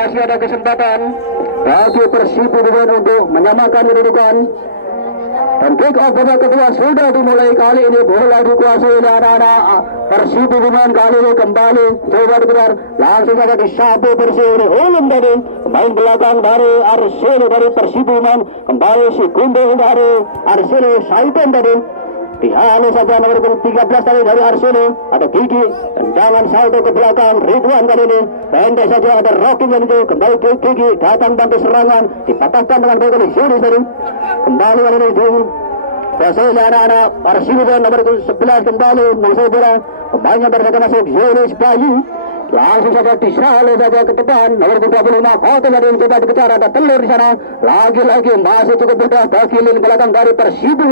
Masih ada kesempatan bagi Persibo Bumen untuk menyamakan kedudukan. Dan kick off babak kedua sudah dimulai. Kali ini bola dikuasai oleh anak-anak Persibo Bumen. Kali ini kembali coba dikejar, langsung saja disapu bersih oleh Ulum dari pemain belakang dari Arsene dari Persibo Bumen. Kembali si Gundul dari Arsene Saiton tadi. Dihalus saja nomor 13 tadi dari Arsene. Ada Gigi, tendangan salto ke belakang Ridwan kali ini. Pendek saja ada Rocking yang itu. Kembali ke Gigi, datang bantu serangan. Dipatahkan dengan baik oleh Julius tadi. Kembali kali ini berhasil anak-anak Persibo nomor 11 kembali menguasai bola. Pemainnya berhasil masuk Julius Bayu. Langsung saja disalur saja ke depan nomor 35 Hotel yang coba dikejar, ada Telur di sana. Lagi-lagi masih cukup mudah bagi lini belakang dari Persibo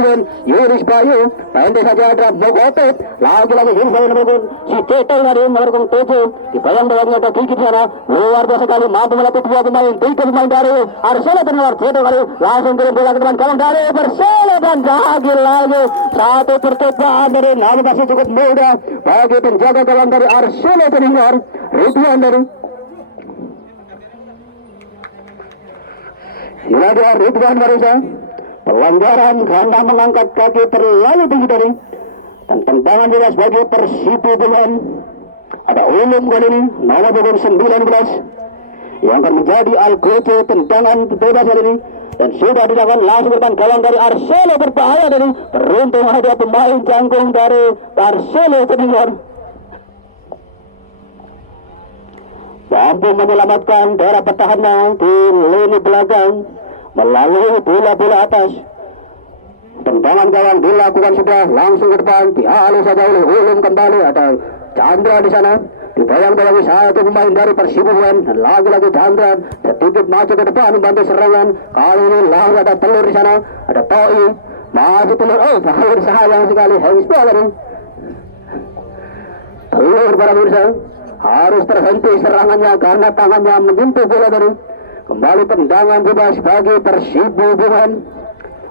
Yuris Bayu. Pendek saja ada Mokotet. Lagi-lagi Hilfai nomor si Tetel dari nomor 7. Di bayang-bayangnya ada Gigi di sana. Luar biasa sekali mampu melatih dua pemain. Tiga pemain dari Arsene terluar. Tetel kali langsung kirim bola ke depan kawan dari Persela dan lagi satu percobaan dari namun masih cukup mudah bagi penjaga gawang dari Arsene terluar. Ridwan dari ini dia Ridwan Marisa. Pelanggaran karena mengangkat kaki terlalu tinggi tadi. Dan tendangan jelas bagi Persibo Bumen. Ada Ulum kali ini nomor 19 yang akan menjadi Algojo. Tendangan bebas kali ini dan sudah dilakukan langsung depan gawang dari Arsene. Berbahaya tadi. Beruntung ada pemain jangkung dari Arsene terluar. Mampu menyelamatkan daerah pertahanan di lini belakang melalui bola-bola atas. Tendangan gawang dilakukan sudah langsung ke depan, dialih saja oleh Ulum kembali. Ada Chandra di sana, dibayang-bayangi satu pemain dari Persibo Bumen. Dan lagi-lagi Chandra sedikit maju ke depan membantu serangan. Kali ini langsung ada Telur di sana, ada Toi, maju Telur. Oh, bahaya sayang sekali habis bola ini. Telur para pemirsa harus terhenti serangannya karena tangannya menyentuh bola tadi. Kembali tendangan bebas bagi Persibo Bumen.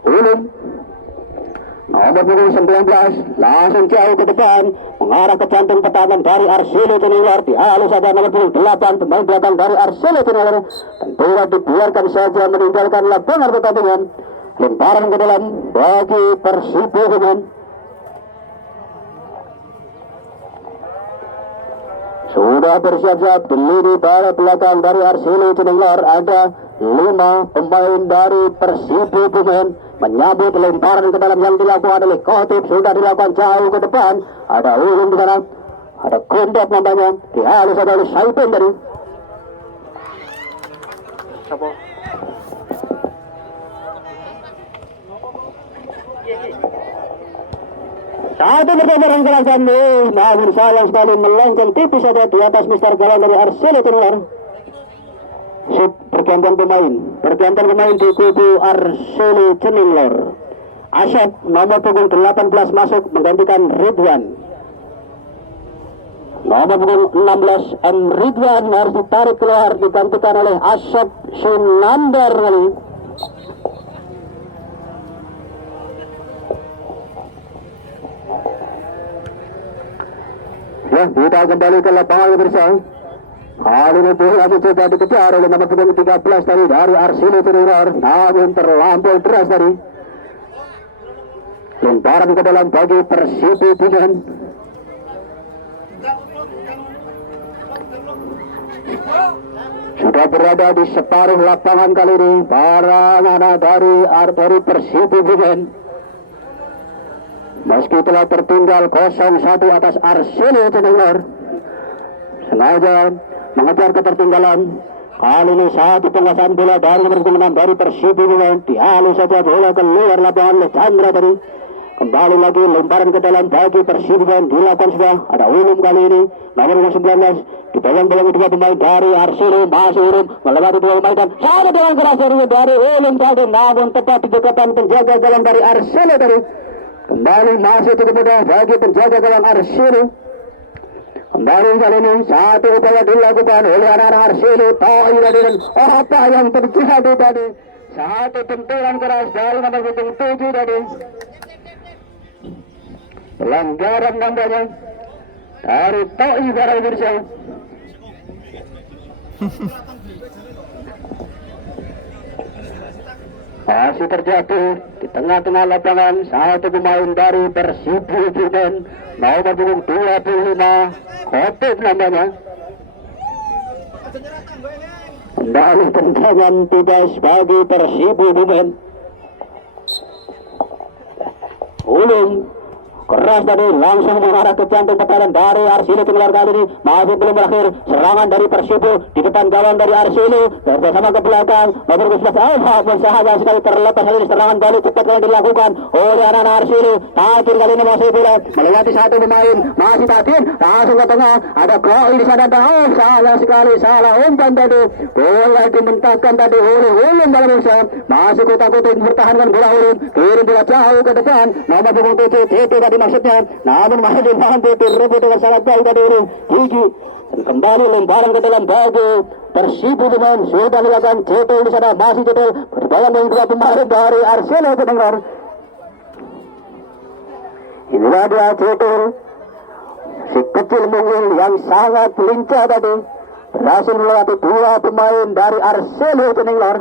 Ulum nomor 19 langsung jauh ke depan mengarah ke jantung pertahanan dari Arsene Tenilor. Dihalus saja nomor 8 pemain belakang dari Arsene Tenilor. Dan bola dibiarkan saja meninggalkan lapangan pertandingan. Lemparan ke dalam bagi Persibo Bumen. Sudah bersiap-siap di lini para belakang dari Arsene Tenilor. Ada 5 pemain dari Persibo Bumen menyambut lemparan ke dalam yang dilakukan oleh Khotib. Sudah dilakukan jauh ke depan. Ada Ulum di sana, ada Kundap namanya. Dihalus ada oleh Saipin tadi. Satu berjalan gerakan namun sayang sekali melenceng tipis saja di atas Mister Gawang dari Arsene Tenilor. Pergantian pemain di kubu Arsene Tenilor. Asyad nomor punggung 18 masuk menggantikan Ridwan. Nomor punggung 16 Ridwan harus ditarik keluar digantikan oleh Asyad Sunandar kali. Ya, kita kembali ke lapangan bersama. Kali ini bola coba dikejar oleh nomor 13 tadi dari Arsene Tenilor, namun terlampau deras tadi. Lemparan ke dalam bagi Persibo Bumen. Sudah berada di separuh lapangan kali ini para anak dari Persibo Bumen. Meski telah tertinggal 0-1 atas Arsene Tenilor, sengaja mengejar ketertinggalan. Kali ini satu penguasaan bola dari nomor 6 dari Persibo Bumen. Dihalus saja bola keluar lapangan oleh Chandra tadi. Kembali lagi lemparan ke dalam bagi Persibo Bumen. Dilakukan sudah ada Ulum kali ini nomor 19. Dibayang-bayangi dua pemain dari Arsene. Masih Ulum melewati dua pemain dan satu dengan keras dari Ulum tadi, namun tepat di dekatan penjaga gawang dari Arsene tadi. Kembali masih cukup mudah bagi penjaga gawang Arsene. Kembali kali ini satu upaya dilakukan oleh anak-anak Arsene. Toi tadi dan apa yang terjadi tadi? Satu benturan keras dari nomor 7 tadi. Pelanggaran namanya dari Toi para pemirsa. Masih terjatuh di tengah-tengah lapangan satu pemain dari Persibu Bumen nomor punggung 25 Khotib namanya. Kembali tendangan bebas bagi Persibu Bumen. Ulung keras tadi langsung mengarah ke jantung pertahanan dari Arsilo Tenggelar kali ini masih belum berakhir. Serangan dari Persibu di depan gawang dari Arsilo bersama ke belakang nomor 11 bersahaya sekali terlepas kali ini serangan balik cepat yang dilakukan oleh anak Arsilo. Takdir kali ini masih bola melewati satu pemain masih Takdir langsung ke tengah ada Koi di sana. Salah sekali salah umpan tadi bola dimentahkan tadi oleh Ulung dalam usaha masih kotak-kotak mempertahankan bola Ulung kirim bola jauh ke depan nomor punggung 7 itu tadi maksudnya, namun masih dimampu direbut dengan sangat baik tadi ini Gigi dan kembali lemparan ke dalam bagi Persibu Bumen sudah dilakukan cetel di sana masih cetel berbayang dengan dua pemain dari Arselo pendengar. Inilah dia cetel si kecil mungil yang sangat lincah tadi berhasil melewati dua pemain dari Arselo pendengar.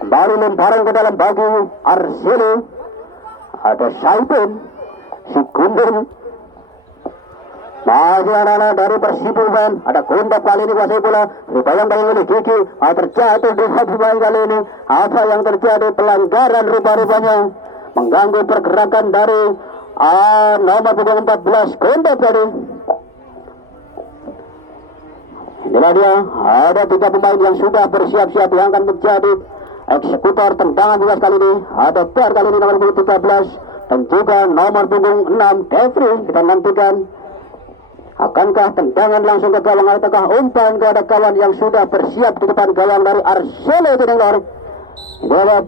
Kembali lemparan ke dalam bagi Arselo. Ada Saipin, si Gundun, masih anak-anak dari Persibu Bumen. Ada Gundap kali ini kuasai bola. Berbayang bayang oleh Gigi. Terjatuh di pemain kali ini. Apa yang terjadi? Pelanggaran rupa-rupanya mengganggu pergerakan dari nomor punggung 14 Gundap tadi. Inilah dia. Ada 3 pemain yang sudah bersiap-siap yang akan menjadi eksekutor tendangan bebas kali ini. Ada Per kali ini nomor punggung 13 dan juga nomor punggung 6 Devri. Kita nantikan akankah tendangan langsung ke gawang ataukah umpan kepada kawan yang sudah bersiap di depan gawang dari Arselo Tenenglor.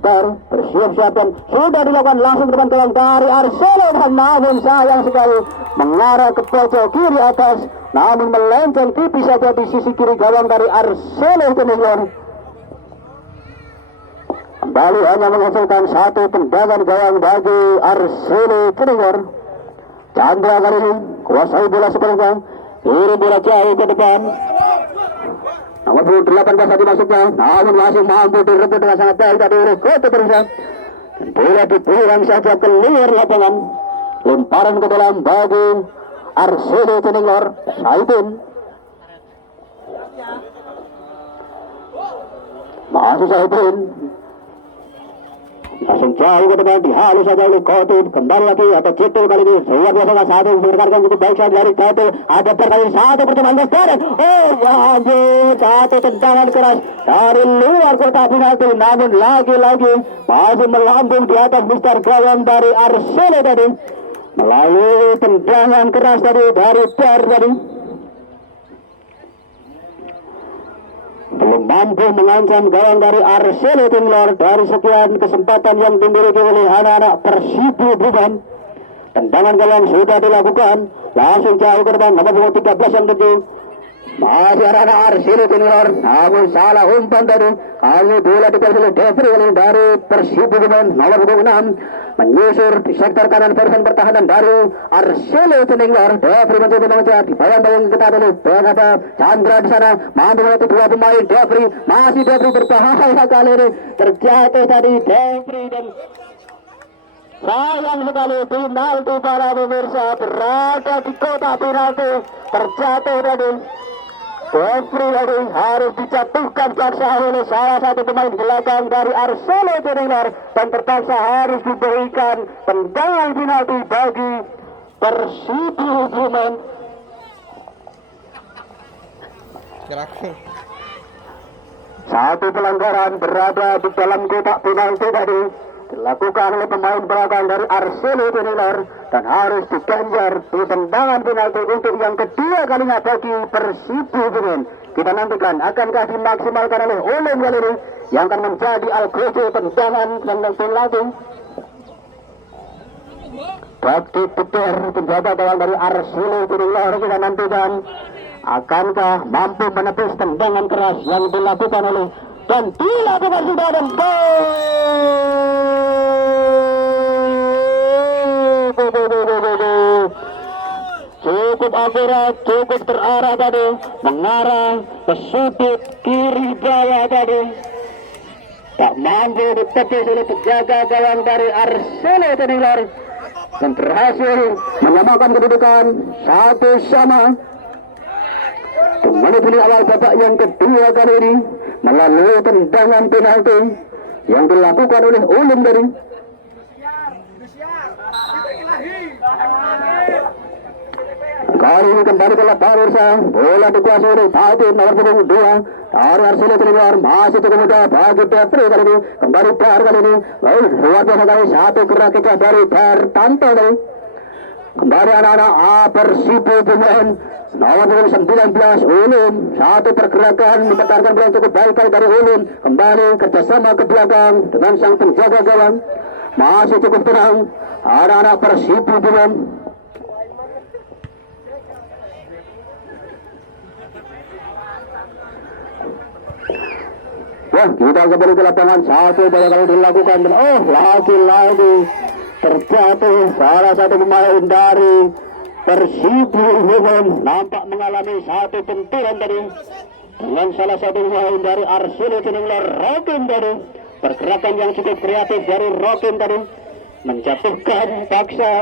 Per bersiap-siap dan sudah dilakukan langsung di depan gawang dari Arselo dan namun sayang sekali mengarah ke pojok kiri atas namun melenceng tipis saja di sisi kiri gawang dari Arselo Tenenglor. Kembali hanya menghasilkan satu tendangan gawang bagi Arselo Tenenglor. Chandra kali ini kuasai bola sepenuhnya, kirim bola jauh ke depan. Nomor 18 tadi masuknya, namun masih mampu direbut dengan sangat baik tadi oleh Kota Terusah. Dan bola dibuang saja keluar lapangan. Lemparan ke dalam bagi Arselo Tenenglor. Saipin masih Saipin langsung jauh ke depan dihalus saja oleh Kotin. Kembali lagi atau Cetul kali ini luar biasa satu mendengarkan cukup baik saja dari Kotin. Ada perkali satu pertemuan besar. Oh ya ampun, satu tendangan keras dari luar kotak penalti namun lagi-lagi masih melambung di atas Mister gawang dari Arselo tadi melalui tendangan keras tadi dari Per tadi. Belum mampu mengancam gawang dari Arselo Tenenglor dari sekian kesempatan yang dimiliki oleh anak-anak Persibu Bumen. Tendangan gawang sudah dilakukan langsung jauh ke depan nomor 13 yang tujuh masih anak-anak Arselo Tenenglor namun salah umpan tadi kali bola dikasih oleh Devri dari Persibu Bumen nomor 6 menyusur di sektor kanan barisan pertahanan dari Arselo Tenenglor. Devri mencoba mengejar di bayang-bayang kita dulu ada Chandra di sana mampu melatih dua pemain. Devri masih Devri berbahaya kali ini terjatuh tadi Devri dan sayang sekali penalti para pemirsa berada di kotak penalti terjatuh tadi. Devri tadi harus dijatuhkan paksa oleh salah satu pemain belakang dari Arselo Tenenglor dan terpaksa harus diberikan tendangan penalti bagi Persibu Bumen. Satu pelanggaran berada di dalam kotak penalti tadi dilakukan oleh pemain belakang dari Arselo Tenenglor dan harus diganjar di tendangan penalti untuk yang kedua kalinya bagi Persibu Bumen. Kita nantikan akankah dimaksimalkan oleh Ulung kali ini yang akan menjadi algojo tendangan penalti. Bakti Peter penjaga gawang dari Arselo Tenenglor kita nantikan akankah mampu menepis tendangan keras yang dilakukan oleh dan dilakukan sudah dan cukup akurat, cukup terarah tadi mengarah ke sudut kiri bawah tadi tak mampu ditepis oleh penjaga gawang dari Arsenal Teninglar dan berhasil menyamakan kedudukan 1-1 menuju awal babak yang kedua kali ini melalui tendangan penalti yang dilakukan oleh Ulum dari kali ini kembali ke lapangan bersama bola dikuasai oleh Tati nomor punggung 2 dari Arsenal Teninglar masih cukup mudah bagi Jeffrey kali ini kembali Dar kali ini lalu luar biasa kali satu gerak kita dari Bertanto kali kembali anak-anak Persibo pemain nomor punggung 19 Ulum satu pergerakan membentarkan bola cukup baik kali dari Ulum kembali kerjasama ke belakang dengan sang penjaga gawang masih cukup tenang anak-anak Persibo pemain. Wah, kita kembali ke lapangan satu pada kali dilakukan dan lagi-lagi terjatuh salah satu pemain dari Persibo Ulum nampak mengalami satu benturan tadi dengan salah satu pemain dari Arsenal Teninglar Rokim tadi pergerakan yang cukup kreatif dari Rokim tadi menjatuhkan paksa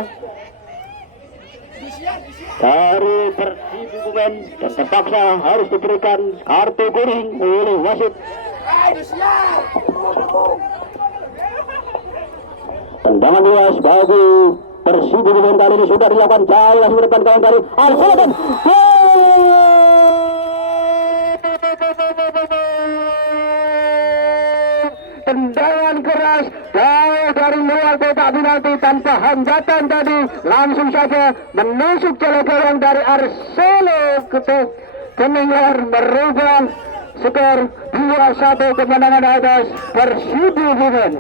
dari Persibo Ulum dan terpaksa harus diberikan kartu kuning oleh wasit. Tendangan luas bagi Persibo Ulum kali ini sudah dilakukan jauh langsung ke depan kawan dari Arsenal. Tendangan keras jauh dari luar kotak penalti tanpa hambatan tadi langsung saja menusuk celah gawang dari Arsenal Teninglar merubah skor 2-1 kemenangan atas Persibo Ulum.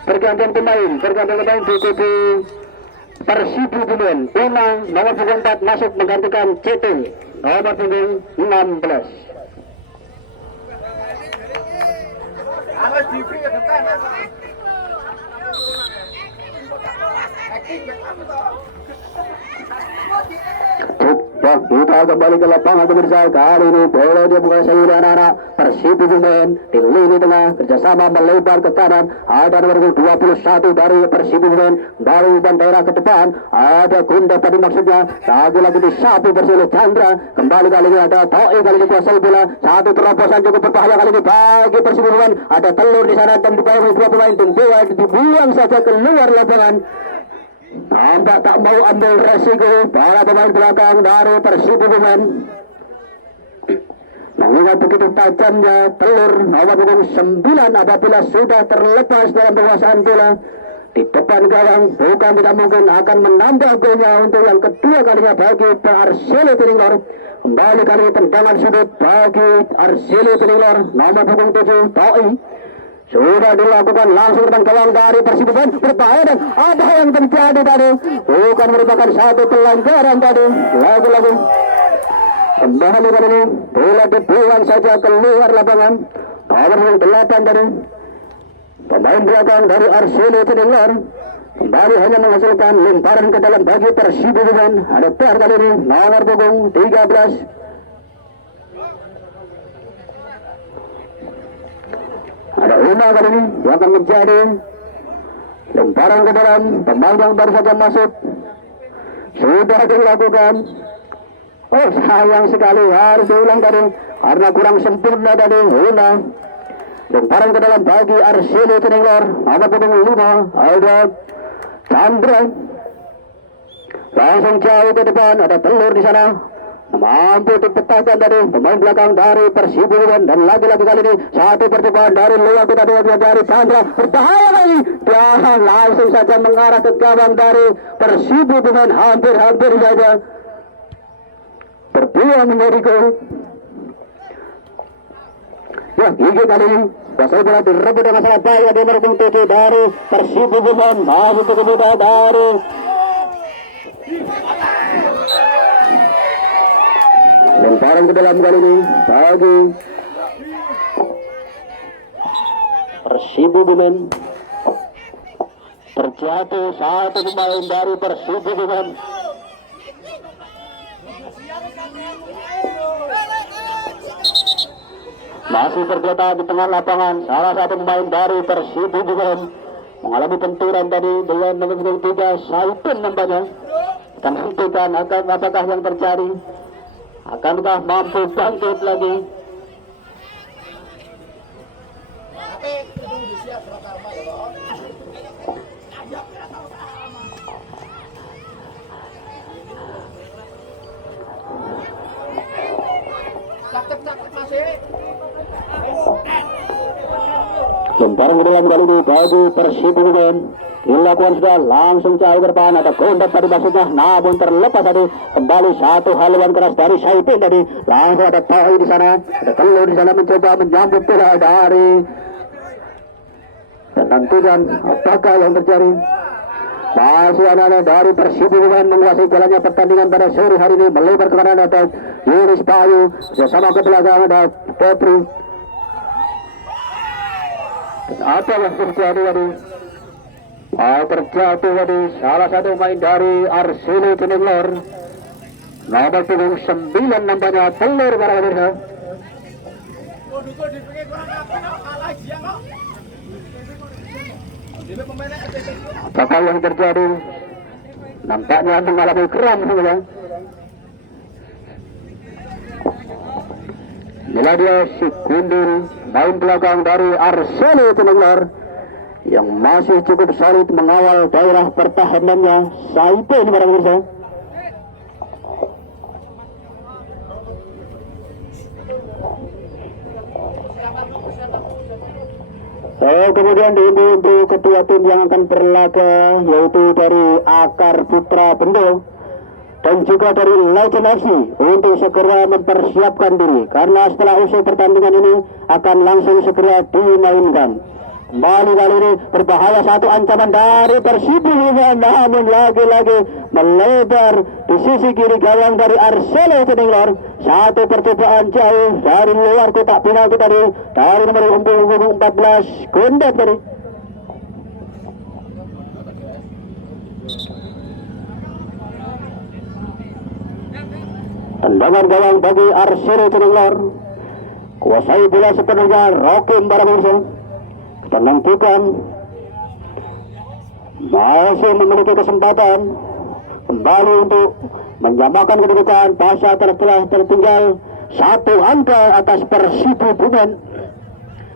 Pergantian pemain DPP Persibo Ulum. Unang nomor punggung 4 masuk menggantikan Cetung nomor punggung 16. Ya, kita kembali ke lapangan pemirsa. Kali ini bola dia bukan sayur anak-anak Persibo Ulum di lini tengah kerjasama melebar ke kanan. Ada nomor 21 dari Persibo Ulum dari bandera ke depan. Ada Gunda tadi maksudnya. Lagi-lagi disapu bersih oleh Chandra. Kembali kali ini ada Toi kali ini kuasai bola. Satu terobosan cukup berbahaya kali ini bagi Persibo Ulum. Ada telur di sana dan dibawa oleh dua pemain dan dibuang saja keluar lapangan. Nampak tak mau ambil resiko para pemain belakang dari Persibo Ulum. Mengingat begitu tajamnya telur nomor punggung 9 apabila sudah terlepas dalam penguasaan bola di depan gawang bukan tidak mungkin akan menambah golnya untuk yang kedua kalinya bagi Arsenal Teninglar. Kembali kali tendangan sudut bagi Arsenal Teninglar nomor punggung 7 Toi. Sudah dilakukan langsung depan gawang dari Persibo Ulum berbahaya dan apa yang terjadi tadi bukan merupakan satu pelanggaran tadi lagi-lagi kembali kali ini bola dibuang saja keluar lapangan nomor 8 tadi pemain belakang dari Arsenal Teninglar kembali hanya menghasilkan lemparan ke dalam bagi Persibo Ulum. Ada per kali ini nomor punggung 13. Ada Una kali ini yang akan menjadi lemparan ke dalam pemain yang baru saja masuk sudah dilakukan. Oh, sayang sekali harus diulang tadi karena kurang sempurna tadi. Una lemparan ke dalam bagi Arsenal Teninglar nomor punggung 5 ada Chandra langsung jauh ke depan. Ada telur di sana mampu dipetakan dari pemain belakang dari Persibo Ulum dan lagi-lagi kali ini satu percobaan dari luar kita dari Chandra berbahaya lagi dan langsung saja mengarah ke gawang dari Persibo Ulum hampir saja berbuah menjadi gol. Ya, hingga kali ini Basel bola direbut dengan sangat baik dari nomor 7 dari Persibo Ulum masuk ke muda dari lemparan ke dalam kali ini bagi Persibo Ulum. Terjatuh satu pemain dari Persibo Ulum. Masih bergeletak di tengah lapangan salah satu pemain dari Persib Hubungan mengalami benturan tadi dengan nomor 3 Saipin nampaknya. Kita nantikan akan apakah yang terjadi, akankah mampu bangkit lagi. Lemparan ke dalam kali ini bagi Persib Hubungan dilakukan sudah langsung jauh ke depan, ada kontak tadi maksudnya, namun terlepas tadi kembali satu haluan keras dari Saipin tadi, langsung ada Tahi di sana, ada Telur di sana mencoba menyambut bola dari, dan nantikan apakah yang terjadi. Masih anak-anak dari Persib Hubungan menguasai jalannya pertandingan pada sore hari ini, melebar ke kanan ada Yunis Bayu, bersama ke belakang ada Petri. Apa yang terjadi tadi? Terjatuh tadi salah satu main dari Arsene Tenenglor, nomor punggung 9 nampaknya Telur para pemirsa. Apakah yang terjadi? Nampaknya mengalami kram saja. Inilah dia si Gundul, main belakang dari Arsene Tenenglor yang masih cukup solid mengawal daerah pertahanannya Saipin para pemirsa. Kemudian diunduh untuk ketua tim yang akan berlaga, yaitu dari Akar Putra Bendo dan juga dari Legend FC untuk segera mempersiapkan diri, karena setelah usai pertandingan ini akan langsung segera dimainkan. Kembali kali ini berbahaya satu ancaman dari Persib Hubungan, namun lagi-lagi melebar di sisi kiri gawang dari Arsene Tenenglor. Satu percobaan jauh dari luar kotak penalti tadi dari nomor punggung 14 Gondet tadi. Tendangan gawang bagi Arsene Tenenglor, kuasai bola sepenuhnya Rokim Baramusa. Kita nantikan masih memiliki kesempatan kembali untuk menyamakan kedudukan pasca telah tertinggal satu angka atas Persib Hubungan.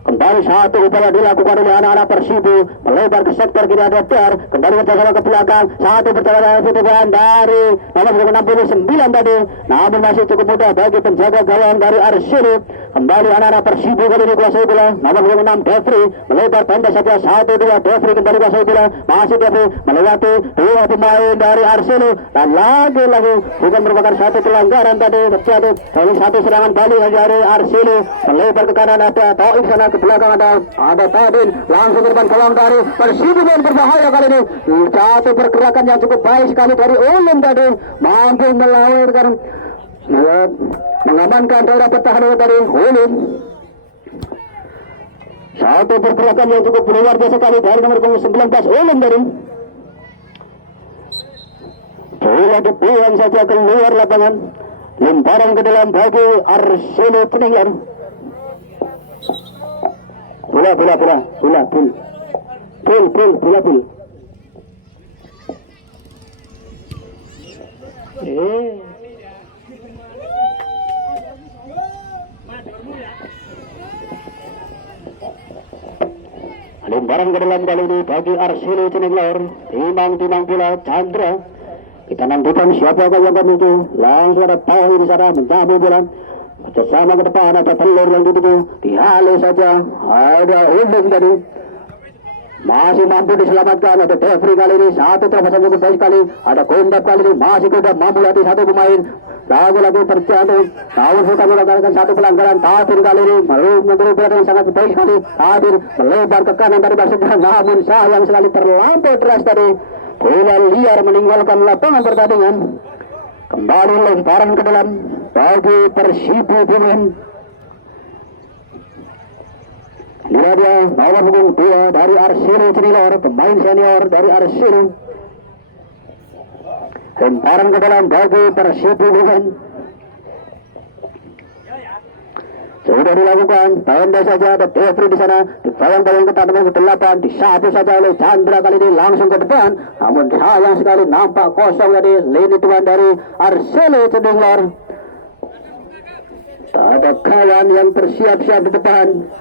Kembali satu upaya dilakukan oleh anak-anak Persib, melebar ke sektor kiri ada Dar, kembali bersama ke belakang, satu percobaan dari nomor 69 tadi, namun masih cukup mudah bagi penjaga gawang dari Arsene. Kembali anak-anak Persib kali ini kuasai bola, nomor 6 Devri, melebar pendek saja 1-2 Devri kembali kuasai bola, masih Devri melewati dua pemain dari Arsene, dan lagi-lagi bukan merupakan satu pelanggaran tadi terjadi dari satu serangan balik dari Arsene, melebar ke kanan ada Taif sana, ke belakang ada Tadin, langsung ke depan gawang dari Persib yang berbahaya kali ini. Satu pergerakan yang cukup baik sekali dari Ulum tadi, mampu melawirkan mengamankan daerah pertahanan dari Ulum. Satu pergerakan yang cukup luar biasa sekali dari nomor 19 Ulum tadi. Bola dibuang saja keluar lapangan, lemparan ke dalam bagi Arsene Tenenglor. Bola. Lemparan ke dalam kali ini bagi Arsene Tenenglor, timang bola Chandra. Kita nantikan siapa yang akan itu. Langsung ada Tahi di sana mencabut bola. Bersama ke depan ada Telur yang dituju, dihalus saja ada Ulum tadi, masih mampu diselamatkan. Ada Devri kali ini, satu terobosan cukup baik sekali, ada Gondap kali ini, masih Gondap mampu latih satu pemain, lagi terjatuh, namun bukan melakukan satu pelanggaran. Tadir kali ini memberi yang sangat baik sekali, Tadir melebar ke kanan dari maksudnya, namun sayang sekali terlampau deras tadi, bola liar meninggalkan lapangan pertandingan. Kembali lemparan ke dalam bagi Persib Hubungan. Ini dia nomor punggung 2 dari Arsene Tenenglor, pemain senior dari Arsene. Lemparan ke dalam bagi Persib Hubungan. Sudah dilakukan, pendek saja ada Devri di sana, dibayang-bayang ketat nomor 8, disapu saja oleh Chandra kali ini langsung ke depan, namun sayang sekali nampak kosong tadi lini tuan dari Arcelo Cendenglar. Tak ada kawan yang bersiap-siap di depan.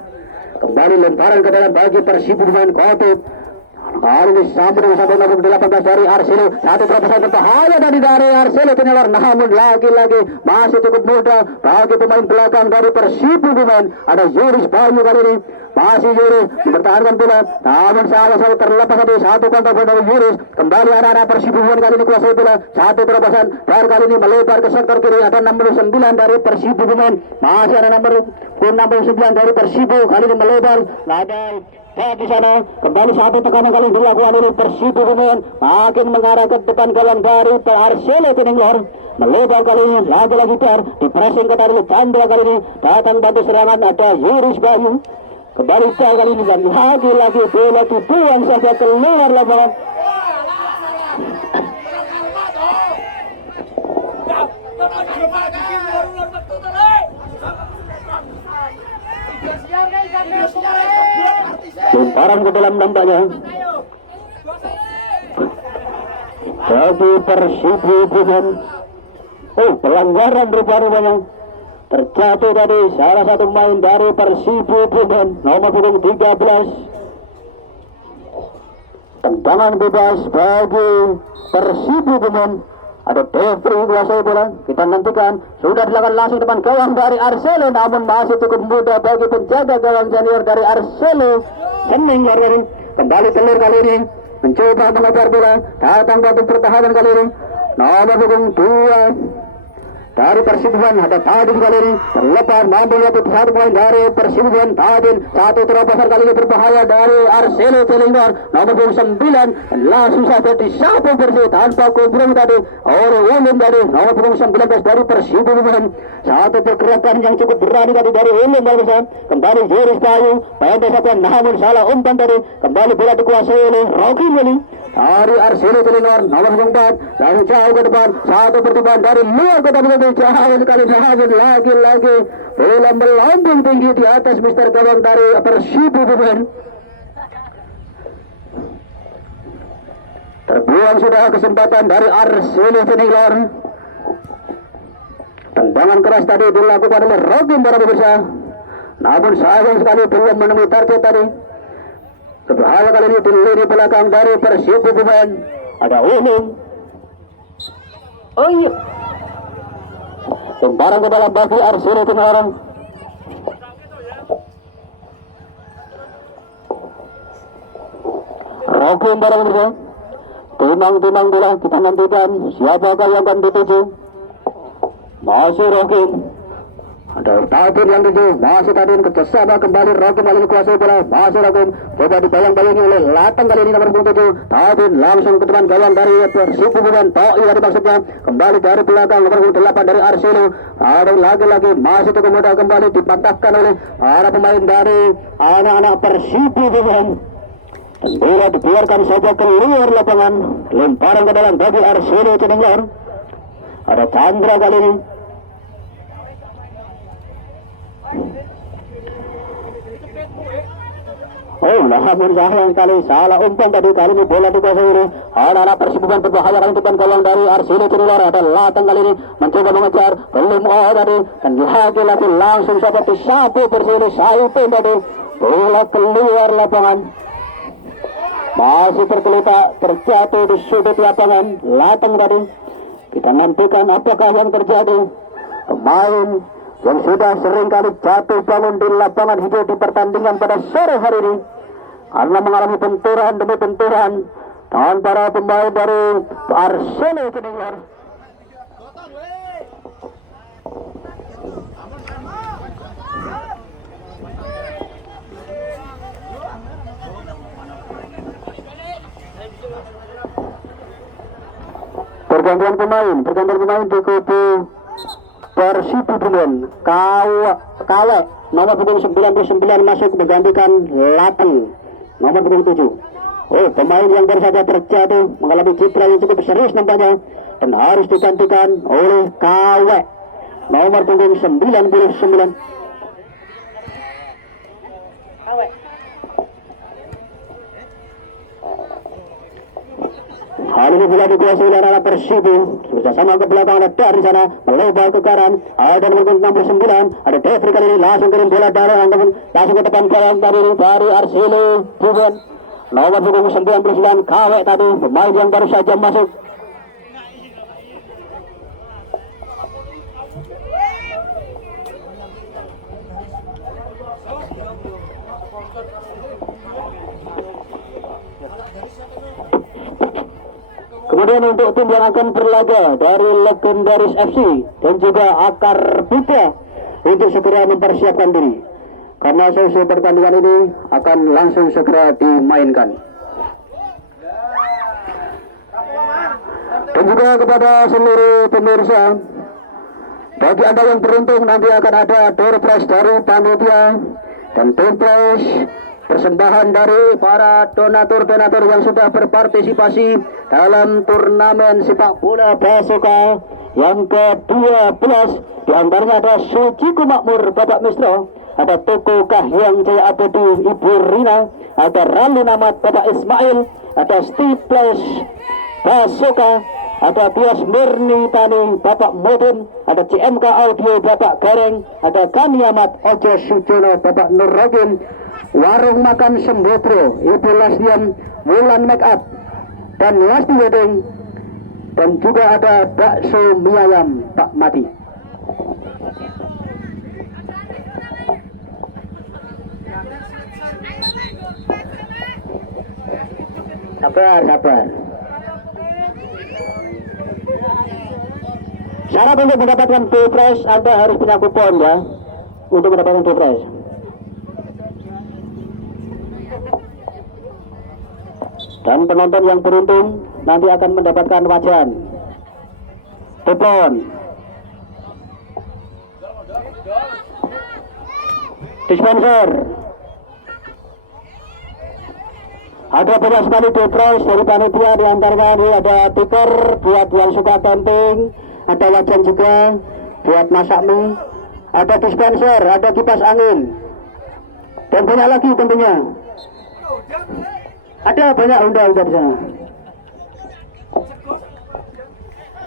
Kembali lemparan ke dalam bagi Persibu dengan Kotip. Kali ini sampai dengan 18 dari Arcelo. Satu terobosan berbahaya dari Arcelo Cendenglar. Namun lagi-lagi masih cukup mudah bagi pemain belakang dari Persibu Bumen. Ada Yuris Bayu kali ini. Masih Yuris mempertahankan bola. Namun salah satu terlepas satu kontak dari Yuris. Kembali anak-anak Persibu Bumen kali ini kuasai bola. Satu terobosan dan kali ini melebar ke sektor kiri. Ada nomor 9 dari Persibu Bumen. Masih ada nomor 69 dari Persibu. Kali ini melebar. Ladang di sana kembali satu tekanan kali dilakukan oleh Persibu Bumen, makin mengarah ke depan gawang dari Arcelo Cendenglar. Melebar kali ini lagi-lagi di pressing ke dari Chandra kali ini datang bantu serangan ada Yuris Bayu. Kembali kali ini dan lagi-lagi bola dibuang saja keluar lapangan. Lemparan ke dalam nampaknya bagi Persibu Bumen. Pelanggaran rupanya terjatuh tadi salah satu main dari Persibu Bumen nomor punggung 13. Tendangan bebas bagi Persibu Bumen. Ada Devri kuasai bola. Kita nantikan sudah dilakukan langsung depan gawang dari Arcelo, namun masih cukup mudah bagi penjaga gawang senior dari Arcelo Cendenglar. Kembali telur kali ini mencoba mengejar bola, datang batu pertahanan kali ini nomor punggung 2 dari Persibu Bumen. Ada Tadin kali ini terlepas mampu melihat satu poin dari Persibu Bumen. Tadin satu terobosan kali ini berbahaya dari Arcelo Cendenglar nomor punggung 9 langsung saja disapu bersih tanpa kompromi tadi oleh Ulum tadi nomor punggung 19 dari Persibu Bumen. Satu pergerakan yang cukup berani tadi dari Ulum kembali Yuris Bayu pendek saja namun salah umpan tadi. Kembali bola dikuasai oleh Rocky Meli dari Arcelo Cendenglar nomor 4 langsung jauh ke depan. Satu percobaan dari luar kota begitu jauh sekali namun lagi-lagi bola melambung tinggi di atas Mister gawang dari Persibu Bumen. Terbuang sudah kesempatan dari Arcelo Cendenglar. Tendangan keras tadi dilakukan oleh Rocky para pemirsa, namun sayang sekali belum menemui target tadi. Berbahaya kali ini di lini belakang dari Persibu Bumen. Ada Ulum. Lemparan ke dalam bagi Arcelo Cendenglar. Rocky para pemirsa. Timang-timang bola kita nantikan siapakah yang akan dituju. Masih Rocky. Ada Tadin yang tuju, masih Tadin kerjasama kembali Rocky kali ini kuasai bola. Masih Rocky coba dibayang-bayangi oleh Latang kali ini nomor 7. Tadin langsung ke depan gawang dari Persibu Bumen. Toi tadi maksudnya kembali dari belakang nomor 8 dari Arcelo. Ada lagi-lagi masih cukup mudah kembali dipatahkan oleh para pemain dari anak-anak Persibu Bumen. Bola dibiarkan saja keluar lapangan. Lemparan ke dalam bagi Arcelo Cendenglar. Ada Chandra kali ini. Namun sayang kali salah umpan tadi. Kali ini bola dikuasai oleh anak-anak Persibu Bumen. Berbahaya kali depan gawang dari Arcelo Cendenglar. Ada Latang kali ini mencoba mengejar, belum tadi dan lagi-lagi langsung saja disapu bersih oleh Saipin tadi. Bola keluar lapangan. Masih tergeletak terjatuh di sudut lapangan. Latang tadi. Kita nantikan apakah yang terjadi. Pemain yang sudah sering kali jatuh bangun di lapangan hijau di pertandingan pada sore hari ini karena mengalami benturan demi benturan dengan para pemain dari Arcelo Cendenglar. Pergantian pemain di kubu Persibu Bumen. Kawe nomor punggung 99 masuk menggantikan Latang nomor punggung 7. Pemain yang baru saja terjatuh mengalami cedera yang cukup serius nampaknya dan harus digantikan oleh Kawe nomor punggung 99. Hal ini bila dikuasai oleh anak Persibu, bersama ke belakang ada dari sana melebar ke kanan. Ada nomor 69, ada Devri kali ini langsung kirim bola dari langsung ke depan kanan dari Arsilo Ruben. Nomor punggung 99 KW tadi pemain yang baru saja masuk. Kemudian untuk tim yang akan berlaga dari Legendaris FC dan juga Akar Buddha untuk segera mempersiapkan diri, karena sesi pertandingan ini akan langsung segera dimainkan. Dan juga kepada seluruh pemirsa, bagi Anda yang beruntung nanti akan ada door prize dari panitia dan door prize persembahan dari para donatur-donatur yang sudah berpartisipasi dalam turnamen sepak bola Basoka yang ke-12. Di antaranya ada Suciku Makmur Bapak Mistro, ada Toko Kahyang Jaya Abadi Ibu Rina, ada Rally Namat Bapak Ismail, ada Steve Place Basoka, ada Bias Murni Tani Bapak Modin, ada CMK Audio Bapak Gareng, ada Kaniamat Ojo Sujono Bapak Nur Rogin, Warung Makan Sembotro Ibu Lasdian Wulan Make Up dan Lasti Wedding, dan juga ada Bakso Mie Pak Mati. Sabar. Syarat untuk mendapatkan door prize, Anda harus punya kupon ya, untuk mendapatkan door prize. Dan penonton yang beruntung nanti akan mendapatkan wajan, kupon, dispenser. Ada banyak sekali door prize dari panitia, di antaranya ini ada tikar buat yang suka camping, ada wajan juga buat masak mie, ada dispenser, ada kipas angin, dan banyak lagi tentunya. Ada banyak undang-undang di sana.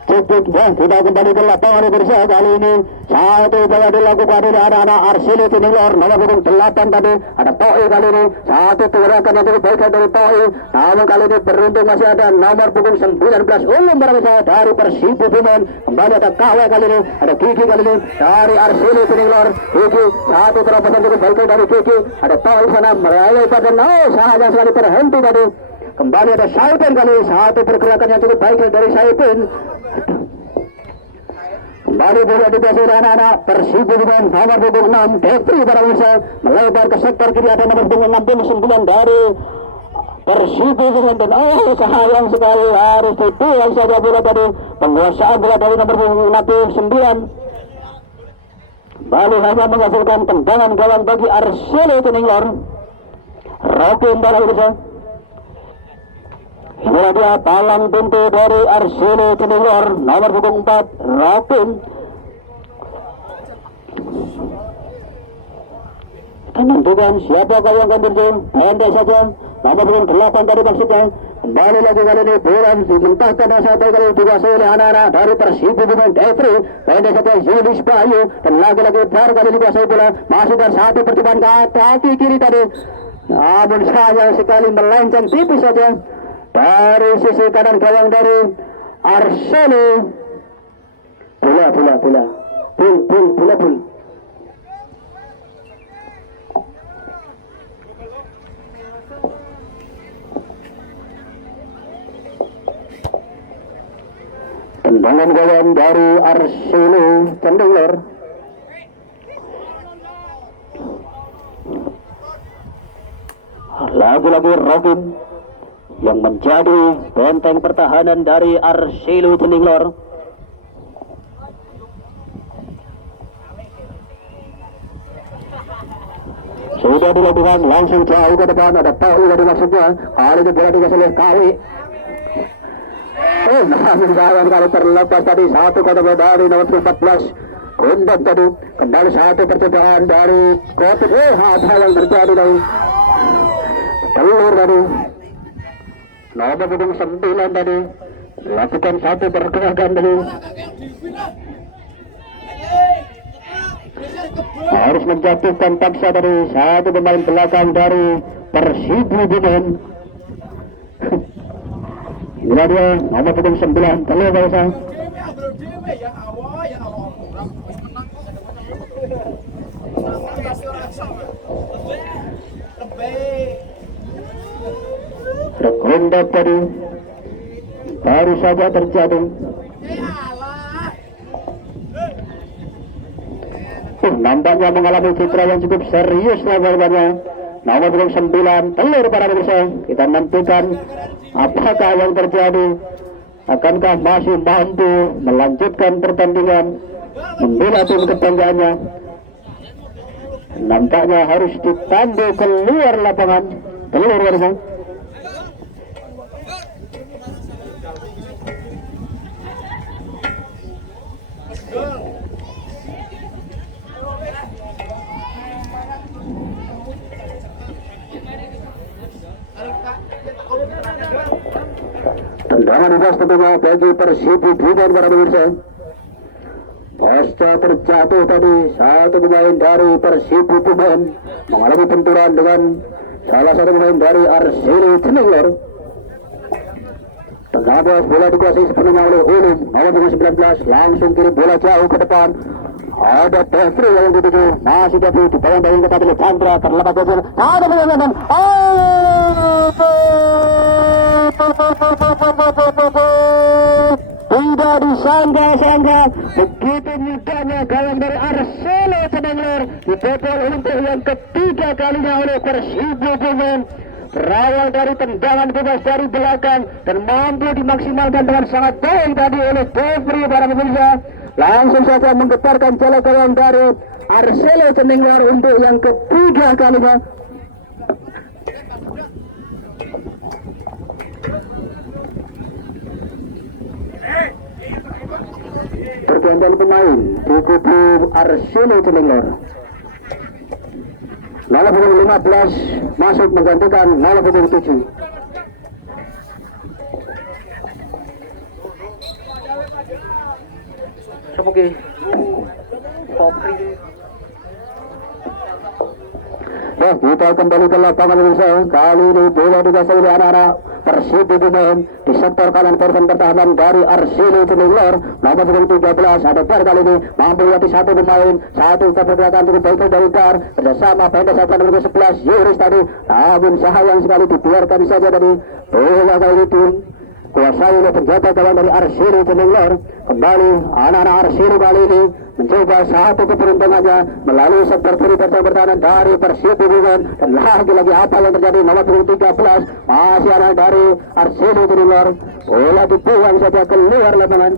Cukup ya, kita kembali ke lapangan bersama. Kali ini satu bola dilakukan oleh anak-anak Arsilo Tinilor, nomor punggung 8 tadi ada Toi. Kali ini satu gerakan yang cukup baik dari Toi, namun kali ini beruntung masih ada nomor punggung 19 Ulum Baramisa dari Persibu Bumen. Kembali ada KW kali ini, ada Gigi kali ini dari Arsilo Tinilor. Gigi satu terobosan cukup baik dari Gigi, ada Toi sana meraih pada sayang sekali terhenti tadi. Kembali ada Saipin kali, satu pergerakan yang cukup baik dari Saipin. Kembali bola dikuasai oleh anak-anak Persibu Bumen, nomor punggung 6 Devri Baramisa melebar ke sektor kiri, ada nomor punggung 69 dari Persibu Bumen, dan sayang sekali harus dibuang saja bola tadi. Penguasaan bola dari nomor punggung 69 Bali hanya menghasilkan tendangan gawang bagi Arsilo Tinilor. Rokin Baramisa. Inilah dia palang pintu dari Arsilo Tinilor, nomor punggung 4 Rokin. Menentukan siapakah yang akan berjaya, pendek saja, nomor punggung 8 tadi maksudnya. Kembali lagi kali ini bola dimentahkan dan satu kali dikuasai oleh anak-anak dari Persibu Bumen, Devri, pendek saja Yulis Bayu, dan lagi-lagi baru kali dikuasai bola, masih dari satu percobaan kaki kiri tadi, namun sayang sekali melenceng tipis saja dari sisi kanan gawang dari Arsilo. Bola. Tendangan gawang dari Arsilo Tinilor. Lagi-lagi Robin yang menjadi benteng pertahanan dari Arsilo Tinilor. Sudah dilakukan langsung jauh ke depan, ada Toi tadi maksudnya. Kali ini bola dikasih oleh Kawi. Namun sayang kali terlepas tadi, satu kotak dari nomor 14 Kundan tadi. Kembali satu percobaan dari Kotik. Apa yang terjadi tadi? Telur tadi. nomor punggung 9 tadi lakukan satu pergerakan tadi, harus menjatuhkan paksa dari satu pemain belakang dari Persibu Bumen. Inilah dia nomor punggung 9 kalau bahasa. Rekondak tadi baru saja terjadi. Nampaknya mengalami cedera yang cukup serius lawannya. Nomor punggung 9 telur para pemirsa. Kita nantikan apakah yang terjadi. Akankah masih mampu melanjutkan pertandingan, membela tim kebanggaannya? Nampaknya harus ditandu keluar lapangan. Telur pemirsa. Tendangan bebas tentunya bagi Persibu Bumen para pemirsa. Pasca terjatuh tadi satu pemain dari Persibu Bumen mengalami benturan dengan salah satu pemain dari Arsili Cenenglor. Tendangan bebas bola dikuasai sepenuhnya oleh Ulum nomor punggung 19, langsung kirim bola jauh ke depan. Ada Devri yang dituju, masih Devri dibayang-bayang ketat oleh Chandra, terlepas dari ada pemain. Tidak disangka-sangka begitu mudahnya gawang dari Arselo Cenenglor dibobol untuk yang ketiga kalinya oleh Persibu Bumen. Berawal dari tendangan bebas dari belakang dan mampu dimaksimalkan dengan sangat baik tadi oleh Devri para pemirsa. Langsung saja menggetarkan jala gawang dari Arselo Cenenglor untuk yang ketiga kalinya. Pergantian pemain di kubu Arselo Cenenglor. Nomor punggung 15 masuk menggantikan nomor punggung 7. Oke. Nah, kita kembali ke lapangan pemirsa. Kali ini bola dikuasai oleh anak-anak Persibu Bumen di sektor kanan korban pertahanan dari Arsilo Cenenglor. Nomor punggung 13 ada Dar kali ini mampu melihat satu pemain, satu pergerakan cukup baik dari Dar bersama pendek saja nomor 11 Yuris tadi. Namun sayang sekali dibiarkan saja dari bola kali ini kuasai oleh penjaga gawang dari Arsilo Cenenglor. Kembali anak-anak Arsilo kali ini mencoba satu keberuntungannya melalui sektor kiri pertahanan dari Persibu Bumen. Dan lagi-lagi apa yang terjadi nomor punggung 13 masih ada dari Arsilo Cenenglor. Bola dibuang saja keluar lapangan.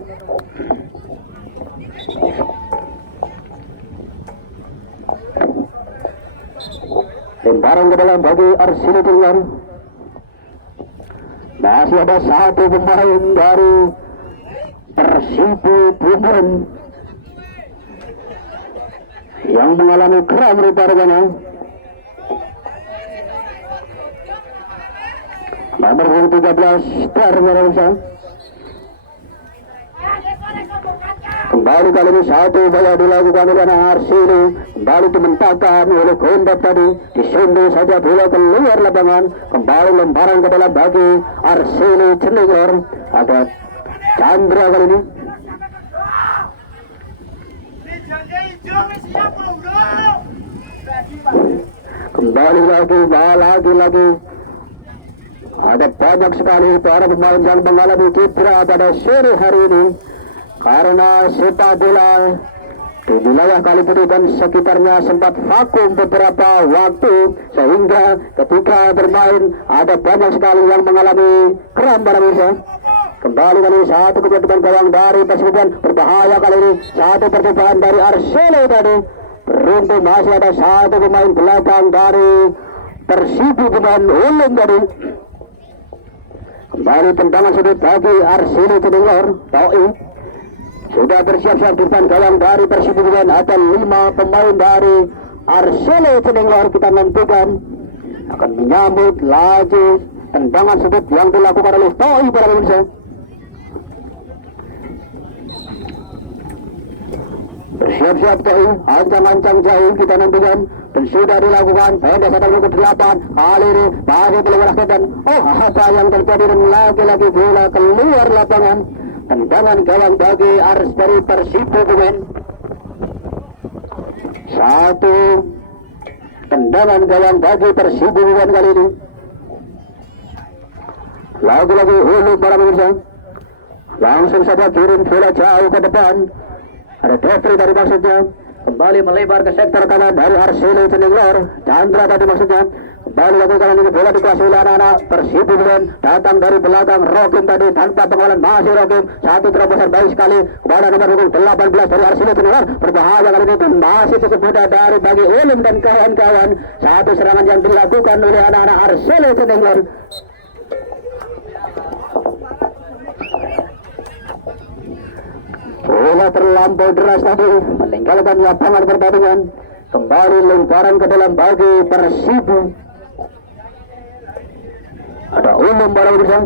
Lemparan ke dalam bagi Arsilo Cenenglor. Masih ada satu pemain dari Persibu Bumen yang mengalami kram rupa-rupanya. Nomor 13 Dar Merausa. Kembali kali ini satu upaya dilakukan oleh anak Arsilo. Kembali dimentahkan oleh Gondap tadi. Disunduh saja bola keluar lapangan. Kembali lemparan ke dalam bagi Arsilo Cenenglor. Ada Chandra kali ini. Kembali lagi. Ada banyak sekali para pemain yang mengalami cedera pada sore hari ini karena sepak bola di wilayah Kalipuri dan sekitarnya sempat vakum beberapa waktu, sehingga ketika bermain ada banyak sekali yang mengalami kram para pemirsa. Kembali kali satu kebetulan gawang dari Persibu Bumen berbahaya kali ini, satu percobaan dari Arselo tadi. Beruntung masih ada satu pemain belakang dari Persibu Bumen Ulum tadi. Kembali tendangan sudut bagi Arsilo Cenenglor. Toi sudah bersiap-siap di depan gawang dari Persibu Bumen. Ada 5 pemain dari Arselo Cenenglor. Kita nantikan akan menyambut laju tendangan sudut yang dilakukan oleh Toi para pemirsa. Bersiap-siap Toi, ancang-ancang jauh kita nantikan dan sudah dilakukan pada satu ke-8 kali ini bagi peluang dan apa yang terjadi dan lagi-lagi bola keluar lapangan. Tendangan gawang bagi Ars dari Persib Kebumen. Satu tendangan gawang bagi Persib Kebumen kali ini. Lagi-lagi Hulu para pemirsa. Langsung saja kirim bola jauh ke depan. Ada Devri dari maksudnya. Kembali melebar ke sektor kanan dari Arsene Cenenglor. Chandra tadi maksudnya. Kembali lakukan ini bola dikuasai oleh anak-anak Persib Kebumen. Datang dari belakang Rokim tadi tanpa pengawalan masih Rokim. Satu terobosan baik sekali kepada nomor 18 dari Arsene Cenenglor. Berbahaya kali ini dan masih cukup mudah dari bagi Ulum dan kawan-kawan. Satu serangan yang dilakukan oleh anak-anak Arsene Cenenglor. Bola terlampau deras tadi meninggalkan lapangan pertandingan. Kembali lemparan ke dalam bagi Persibu. Ada Ulum para pemirsa.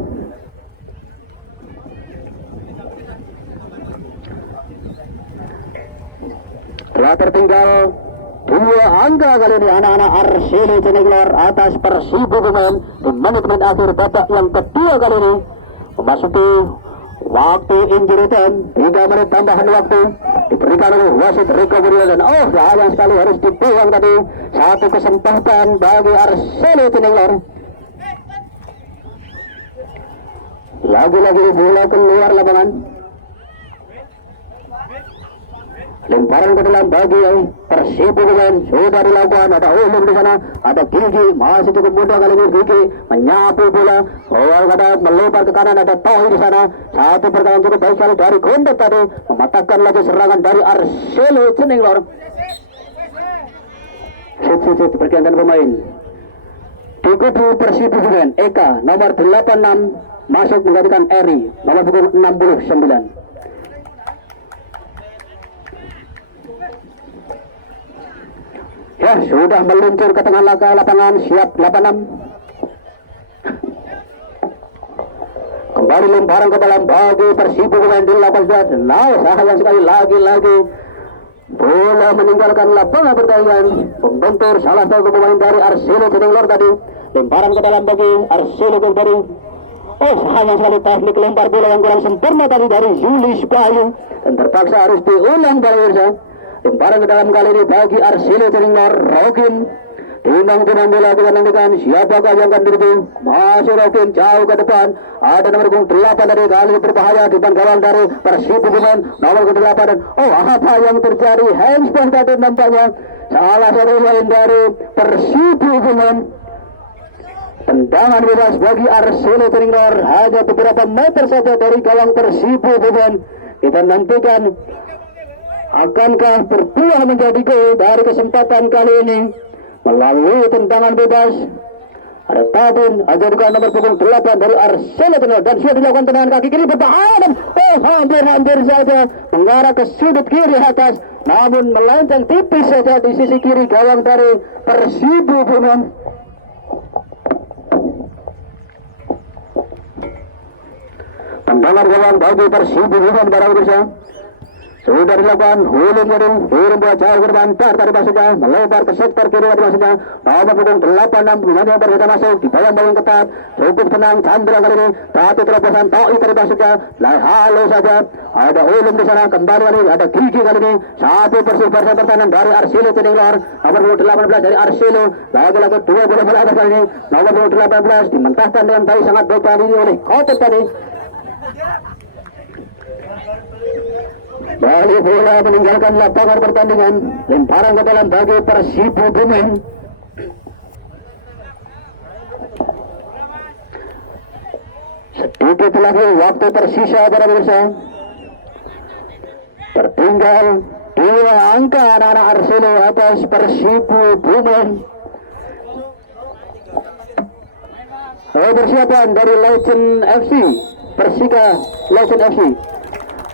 Telah tertinggal 2 angka kali ini anak-anak Arsene Cenenglor atas Persibu Kebumen di menit-menit akhir babak yang kedua kali ini memasuki waktu injury time. 3 menit tambahan waktu diberikan oleh wasit Rico Burila dan sayang sekali harus dibuang tadi. Satu kesempatan bagi Arsene Cenenglor. Lagi-lagi bola keluar lapangan. Lemparan ke dalam bagi Persib Kebumen sudah dilakukan. Ada Ulum di sana, ada Gigi masih cukup mudah kali ini. Gigi menyapu bola, kata melebar ke kanan. Ada Tohi di sana. Satu pertahanan cukup baik sekali dari Gondet tadi mematahkan lagi serangan dari Arsene Cenenglor. Sit pergantian pemain. Di kubu Persib Kebumen Eka nomor 86 masuk menggantikan Eri nomor 69. Ya, sudah meluncur ke tengah lapangan, siap 86. Kembali lemparan ke dalam bagi Persib Kebumen dilakukan sudah. Sayang sekali lagi-lagi bola meninggalkan lapangan pertandingan. Pembentur salah satu pemain dari Arsene Cenenglor tadi. Lemparan ke dalam bagi Arsene dari sayang sekali teknik lempar bola yang kurang sempurna tadi dari Julius Bayu dan terpaksa harus diulang para pemirsa. Lemparan ke dalam kali ini bagi Arsene Cenenglor. Rokin timbang-timbang bola kita nantikan siapakah yang akan diribu. Masih Rokin jauh ke depan. Ada nomor 8 dari kali ini berbahaya di depan gawang dari Persib Kebumen nomor 8 dan apa yang terjadi. Handsball tadi nampaknya salah satu pemain dari Persib Kebumen. Tendangan bebas bagi Arsene Cenenglor hanya beberapa meter saja dari gawang Persib Kebumen. Kita nantikan akankah berbuah menjadi gol dari kesempatan kali ini melalui tendangan bebas. Ada Tabin, ada juga nomor 8 dari Arsene Cenenglor dan sudah dilakukan tendangan kaki kiri berbahaya dan hampir saja mengarah ke sudut kiri atas, namun melenceng tipis saja di sisi kiri gawang dari Persib Kebumen. Tendangan gawang bagi Persib Kebumen para pemirsa. Sudah dilakukan Hulun kirim bola jauh ke depan dari maksudnya melebar ke sektor kiri dari maksudnya nomor 86 dengan yang berbeda masuk di bawah ketat cukup tenang Chandra kali ini tapi terobosan Toi dari maksudnya halo saja ada Hulun di sana kembali kali ini ada Gigi kali ini satu pertahanan dari Arsene Cenenglor nomor 18 dari Arsene lagi-lagi 2 bola atas kali ini nomor 18 dimentahkan dengan baik sangat baik kali ini oleh Kotet tadi. Balik bola meninggalkan lapangan pertandingan. Lemparan ke dalam bagi Persib Kebumen. Sedikit lagi waktu tersisa para pemirsa. Tertinggal 2 angka anak-anak Arsene atas Persib Kebumen. Persiapan dari Legend FC Persika Legend FC.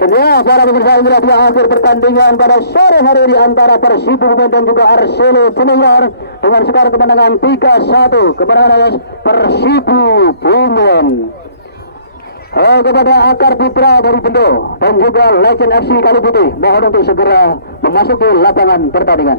Dan ya, para pemirsa, inilah dia akhir pertandingan pada sore hari ini antara Persibu Bumen dan juga Arcelo Junior dengan skor kemenangan 3-1 kemenangan atas Persibu Bumen. Kepada Akar Putra dari Bendo dan juga Legend FC Kali Putih, mohon untuk segera memasuki lapangan pertandingan.